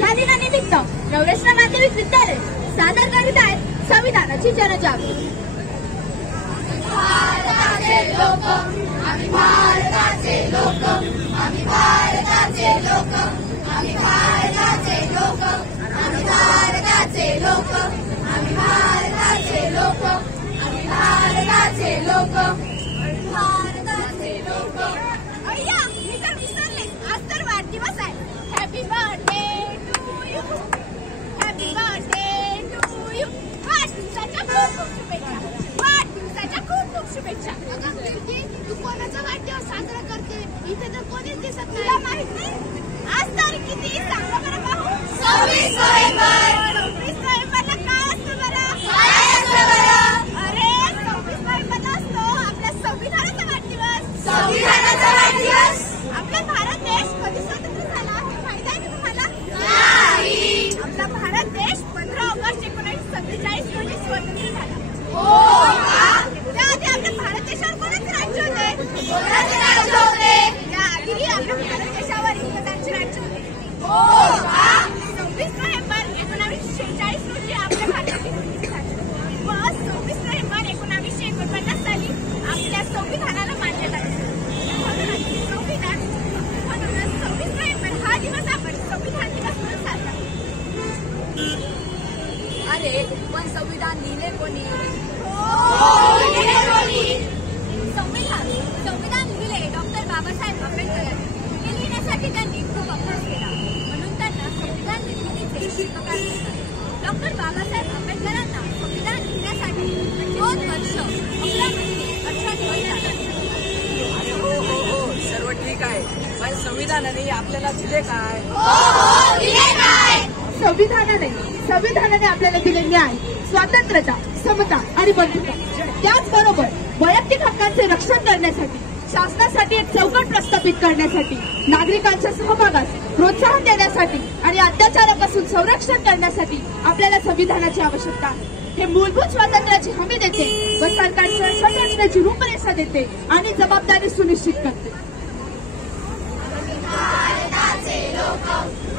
या दिनानिमित्त नवरत्न माध्यमिक विद्यालय सादर करीत आहेत संविधानाची जनजागृती। भारताचे लोक आम्ही, भारताचे लोक आम्ही, भारताचे लोक आम्ही, भारताचे लोक आम्ही, भारताचे लोक आम्ही, भारताचे लोक आम्ही, भारताचे लोक, भारताचे लोक। अय्या मी तर विसरले, आज तर वाढदिवस आहे। Happy birthday to you, happy birthday to you. वाढदिवसाच्या खूप खूप शुभेच्छा, वाढदिवसाच्या खूप खूप शुभेच्छा। अगं कीर्ती, तू कोणाचा वाढदिवस साजरा करते? इथे तर कोणीच दिसत नाही। तुला माहित नाही आज तारीख किती? सांगा बरं पाहू। 26 नोव्हेंबर। 26 नोव्हेंबरला काय असतं बरं? काय असतं बरं? अरे 26 नोव्हेंबरला असतो आपल्या संविधानाचा वाढदिवस। संविधानाचा वाढदिवस? आपला भारत देश कधी स्वतंत्र झाला हे माहित आहे का तुम्हाला? नाही। आपला भारत देश 15 ऑगस्ट 1947 रोजी स्वतंत्र झाला। हो का? त्याआधी आपल्या भारत देशावर कोणाचे राज्य होते? कोणाचे राज्य होते? त्याआधी आपल्या भारत देशावर इंग्रजांचे राज्य होते। हो का? 26 नोव्हेंबर 1946 रोजी आपल्या भारताची निर्मिती झाली व 26 नोव्हेंबर 1949 साली आपल्या संविधानाला मान्यता मिळाली। म्हणूनच 26 नोव्हेंबर हा दिवस आपण संविधान दिवस म्हणून साजरा करतो। अरे पण संविधान लिहिले कोणी? संविधान लिहिले डॉक्टर बाबासाहेब आंबेडकर यांनी। हे लिहिण्यासाठी त्यांनी खूप अभ्यास केला, म्हणून त्यांना संविधान निर्मितीचे शिल्पकार म्हणतात। डॉक्टर बाबासाहेब आंबेडकरांना संविधान लिहिण्यासाठी 2 वर्ष 11 महिने 18 दिवस लागले। हो, सर्व ठीक आहे, पण संविधानाने आपल्याला दिले काय? दिले काय? संविधानाने आपल्याला दिले न्याय, स्वातंत्र्यता, समता आणि बंधुता। त्याचबरोबर वैयक्तिक हक्कांचे रक्षण करण्यासाठी, शासनासाठी एक चौकट प्रस्थापित करण्यासाठी, नागरिकांच्या सहभागास प्रोत्साहन देण्यासाठी आणि अत्याचारापासून संरक्षण करण्यासाठी आपल्याला संविधानाची आवश्यकता आहे। हे मूलभूत स्वातंत्र्याची हमी देते व सरकारच्या संरचनेची रूपरेषा देते आणि जबाबदारी सुनिश्चित करते। भारताचे लोक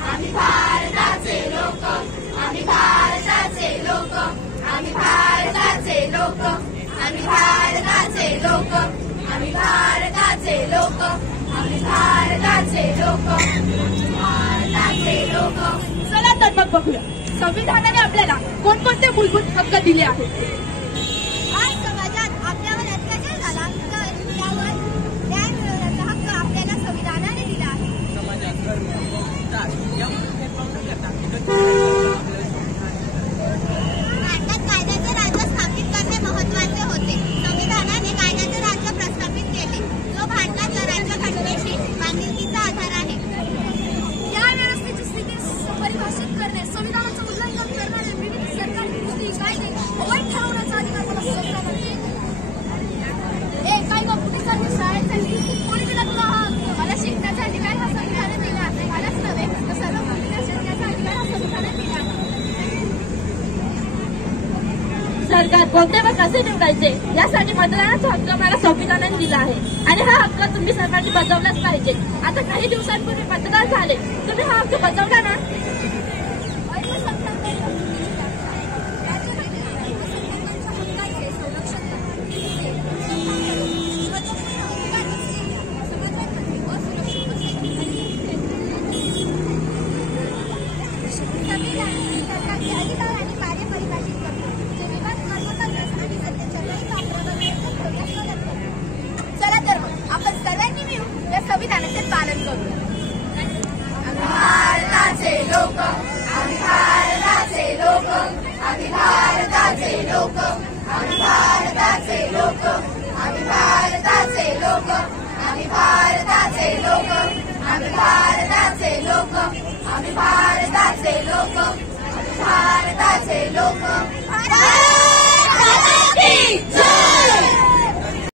आम्ही, भारताचे लोक आम्ही, भारताचे लोक आम्ही, भारताचे लोक आम्ही, भारताचे लोक आम्ही, भारताचे लोक आम्ही, भारताचे लोक, भारताचे लोक। चला तर मग बघूया संविधानाने आपल्याला कोणकोणते मूलभूत हक्क दिले आहेत। आज समाजात आपल्यावर अत्याचार झाला तर त्यावर न्याय मिळवण्याचा हक्क आपल्याला संविधानाने दिला आहे। समाजात धर्म व जात यावर भेदभाव न करता भारतात कायद्याचे राज्य स्थापित करणे महत्त्वाचे होते। संविधानाने कायद्याचे राज्य प्रस्थापित केले, जो भारताच्या राज्यघटनेशी बांधिलकीचा आधार आहे। या व्यवस्थेची स्थिती परिभाषित करणे, संविधानाचे उल्लंघन करणारे विविध सरकारी कृती कायदे अवैध ठरवण्याचा अधिकार मला संविधानाने दिला। काही मग पोलिसांनी शाळेत चालली कोणी दिला तुला हा हक्क? मला शिकण्याचा अधिकार हा संविधानाने दिला आहे। मलाच नव्हे तर सर्व मुलींना शिकण्याचा अधिकार हा संविधानाने दिला आहे। सरकार कोणते व कसे निवडायचे यासाठी मतदानाचा हक्क मला संविधानाने दिला आहे आणि हा हक्क तुम्ही सरकारने बजावलाच पाहिजे। आता काही दिवसांपूर्वी मतदान झाले, तुम्ही हा हक्क बजावला ना? चला तर मग आपण सर्वांनी मिळून या संविधानाचे पालन करू। भारताचे लोक आम्ही, भारताचे लोक आम्ही, भारताचे लोक आम्ही, भारताचे लोक आम्ही, भारताचे लोक आम्ही, भारताचे लोक आम्ही, भारताचे लोक आम्ही, भारताचे लोक आम्ही, भारताचे लोक।